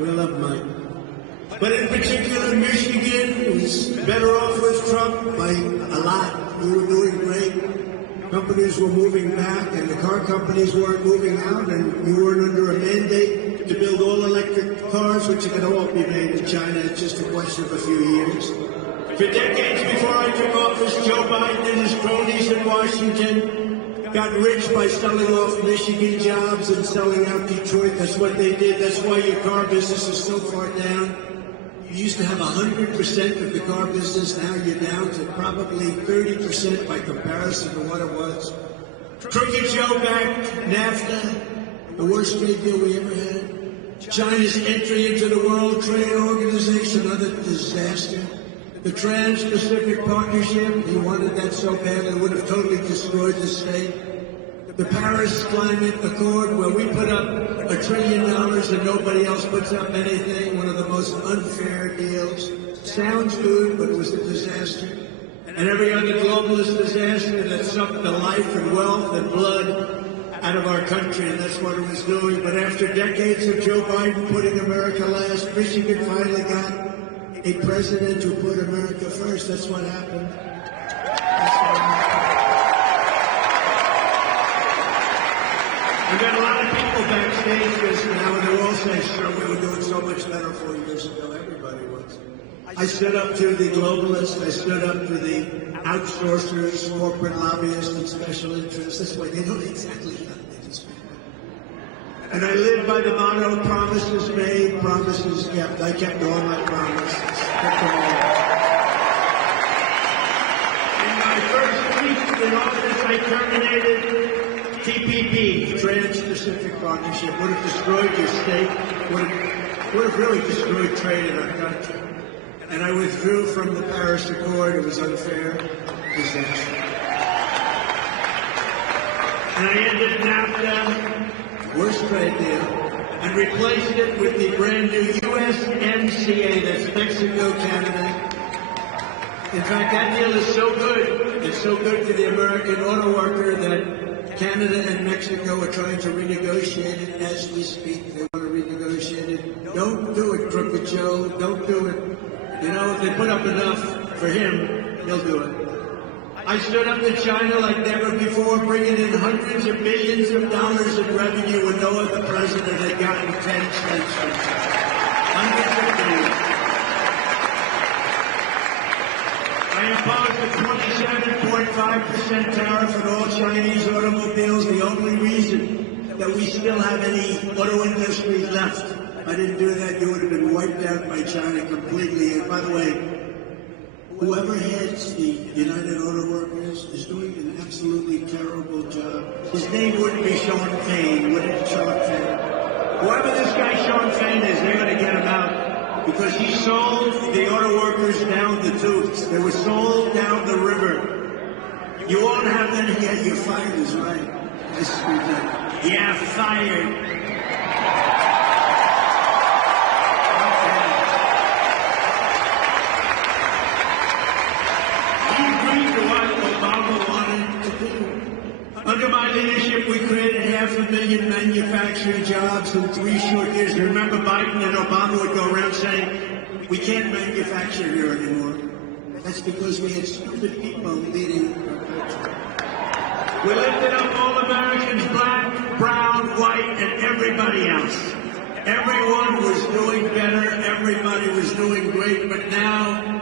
We love Mike. But in particular, Michigan was better off with Trump by a lot. We were doing great. Companies were moving back, and the car companies weren't moving out, and we weren't under a mandate to build all electric cars, which are going to all be made in China. It's just a question of a few years. For decades before I took office, Joe Biden and his cronies in Washington got rich by selling off Michigan jobs and selling out Detroit. That's what they did. That's why your car business is so far down. You used to have 100% of the car business. Now you're down to probably 30% by comparison to what it was. Crooked Joe backed NAFTA, the worst trade deal we ever had. China's entry into the World Trade Organization, another disaster. The Trans-Pacific Partnership, he wanted that so bad it would have totally destroyed the state. The Paris Climate Accord, where we put up $1 trillion and nobody else puts up anything, one of the most unfair deals. Sounds good, but it was a disaster. And every other globalist disaster that sucked the life and wealth and blood out of our country, and that's what it was doing. But after decades of Joe Biden putting America last, Michigan finally got a president who put America first. That's what happened. We've got a lot of people backstage just now, and they're all saying, sure, we were doing so much better 4 years ago. Everybody was. I stood up to the globalists. I stood up to the outsourcers, corporate lobbyists, and special interests. This way, they don't exactly know. They just and I live by the motto, promises made, promises kept. I kept all my promises. Kept them all. In my first week in office, I terminated TPP, Trans-Pacific Partnership. Would have destroyed your state, would have really destroyed trade in our country. And I withdrew from the Paris Accord. It was unfair. Disaster. And I ended NAFTA, worst trade deal, and replaced it with the brand new USMCA, that's Mexico, Canada. In fact, that deal is so good, it's so good to the American auto worker that Canada and Mexico are trying to renegotiate it as we speak. They want to renegotiate it. Don't do it, Crooked Joe. Don't do it. You know, if they put up enough for him, he'll do it. I stood up to China like never before, bringing in hundreds of billions of dollars in revenue when no other president had gotten 10 cents from China. Hundreds of billions. I imposed a 27.5% tariff on all Chinese automobiles, the only reason that we still have any auto industry left. If I didn't do that, you would have been wiped out by China completely. And by the way, whoever heads the United Auto Workers is doing an absolutely terrible job. His name wouldn't be Sean Fain, would it, Sean Fain? Whoever this guy Sean Fain is, they're going to get him out because he sold the auto workers down the tubes. They were sold down the river. You won't have them yet. You're fired is right. I screwed that. Yeah, fired. Under my leadership, we created 500,000 manufacturing jobs in 3 short years. Remember, Biden and Obama would go around saying, we can't manufacture here anymore. That's because we had stupid people leading our country. We lifted up all Americans, black, brown, white, and everybody else. Everyone was doing better. Everybody was doing great. But now,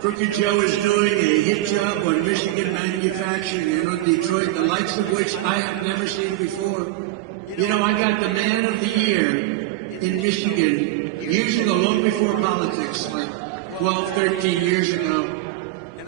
Crooked Joe is doing a hit job on Michigan manufacturing and on Detroit, the likes of which I have never seen before. You know, I got the Man of the Year in Michigan years ago, long before politics, like 12, 13 years ago.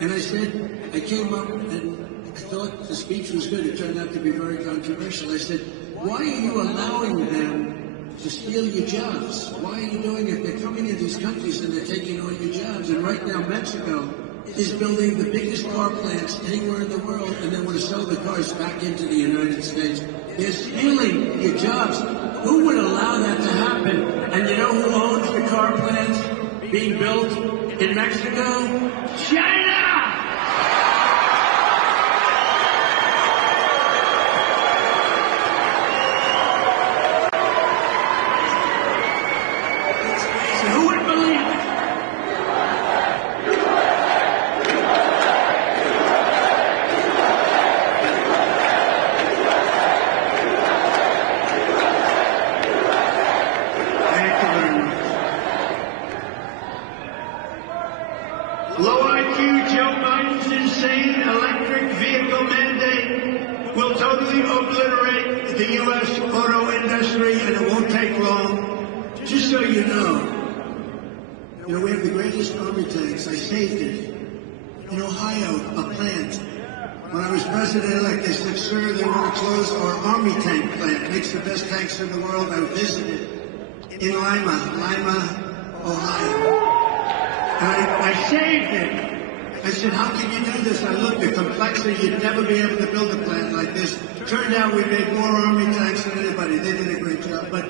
And I said, I came up and I thought the speech was good. It turned out to be very controversial. I said, why are you allowing them to steal your jobs? Why are you doing it? They're coming into these countries and they're taking all your jobs. And right now, Mexico is building the biggest car plants anywhere in the world, and they want to sell the cars back into the United States. They're stealing your jobs. Who would allow that to happen? And you know who owns the car plants being built in Mexico? China! just so you know, we have the greatest army tanks. I saved it. In Ohio, a plant. When I was president-elect, they said, sir, they want to close our army tank plant. Makes the best tanks in the world. I visited in Lima, Ohio. And I saved it. I said, how can you do this? I looked, the complexity, you'd never be able to build a plant like this. Turned out we made more army tanks than anybody. They did a great job, but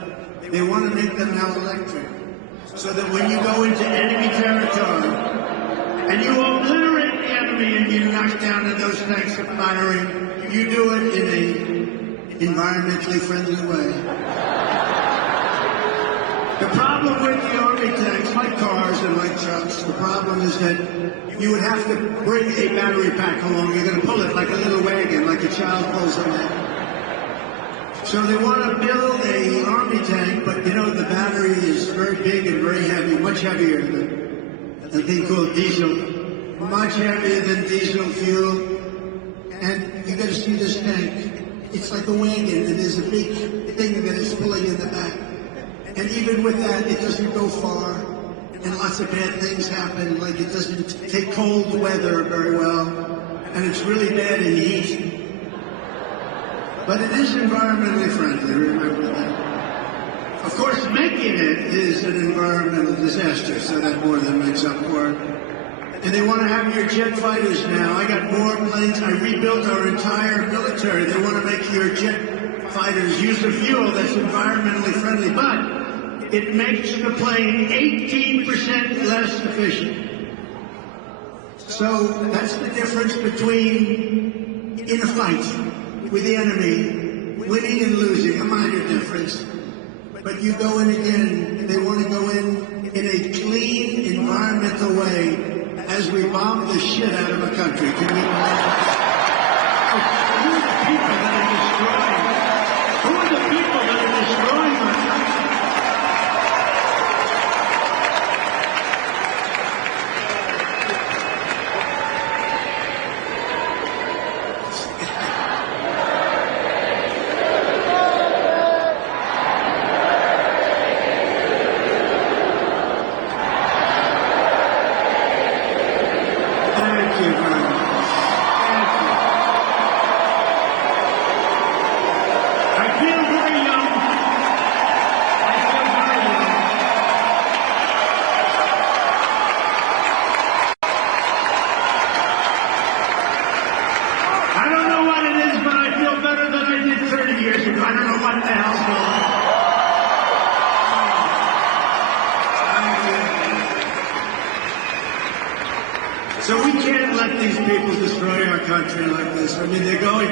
they want to make them now electric. So that when you go into enemy territory, and you obliterate the enemy and you knock down and those tanks are firing, you do it in a environmentally friendly way. The problem with the army tanks, like cars and like trucks, the problem is that you would have to bring a battery pack along. You're going to pull it like a little wagon, like a child pulls a wagon. So they want to build an army tank, but the battery is very big and very heavy, much heavier than a thing called diesel, much heavier than diesel fuel. And you got to see this tank. It's like a wagon, and there's a big thing that is pulling in the back. And even with that, it doesn't go far, and lots of bad things happen, like it doesn't take cold weather very well, and it's really bad in heat. But it is environmentally friendly, remember that. Of course, making it is an environmental disaster, so that more than makes up for it. And they want to have your jet fighters now. I got more planes. I rebuilt our entire military. They want to make your jet fighters use a fuel that's environmentally friendly, but it makes the plane 18% less efficient. So that's the difference between, in a fight with the enemy, winning and losing, a minor difference. But you go in again, they want to go in a clean, environmental way as we bomb the shit out of a country. Can you imagine? Who are the people that are destroying? Who are the people that are destroying our country? Thank you very much. Thank you. I feel very young. I feel very young. I don't know what it is, but I feel better than I did 30 years ago. I don't know what the hell's going on. So we can't let these people destroy our country like this. I mean, they're going